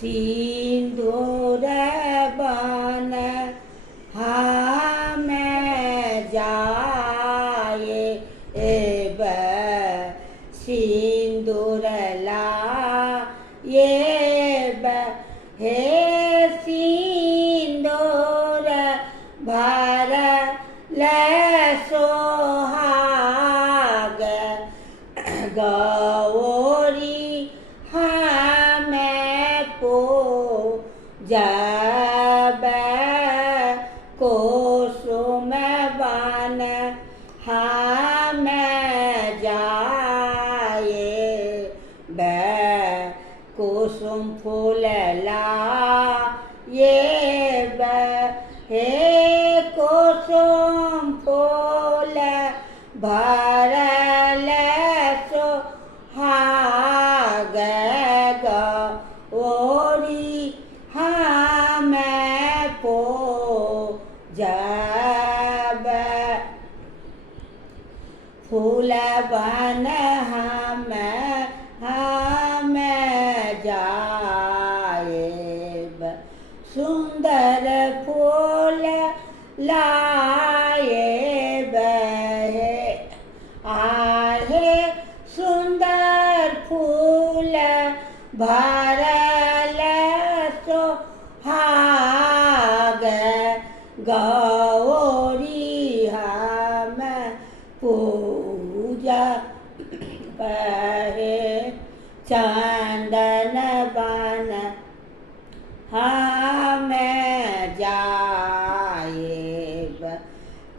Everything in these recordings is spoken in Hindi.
सिंदूर बन हम जाए एब सिंदूर लाए हे सिंदूर भरल सोहाग गौरी हमें पूजब कुसुम बन हम जाए कुसुम फूल लाए हे कुसुम फूल भरल सोहाग गौरी हमें पूजब फूल बन हम जाएब सुंदर फूल लाएब आहे सुंदर फूल भरल सोहाग गौरी हम पूजब चंदन बन हम जाएब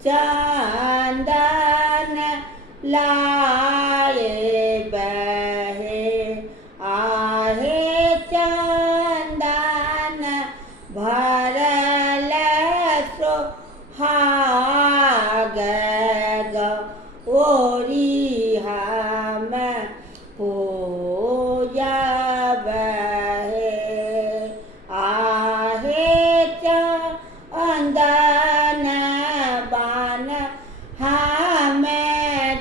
चंदन लाएब आहे चंदन भरल सोहाग गौरी हम पूजब आहे चंदन बन हम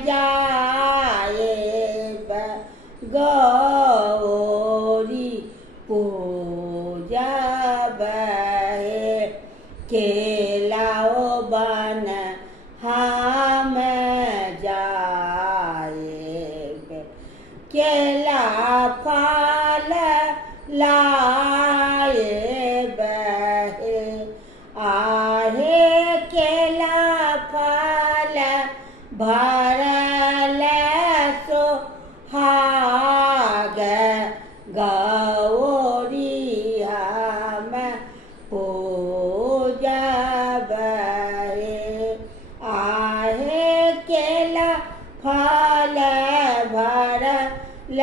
जाएब गौरी पूजब केलाओ बन हम जाएब केला फल लाएब आहे केला फल भरल सोहाग गौरी हम पूजब आहे केला फल भरल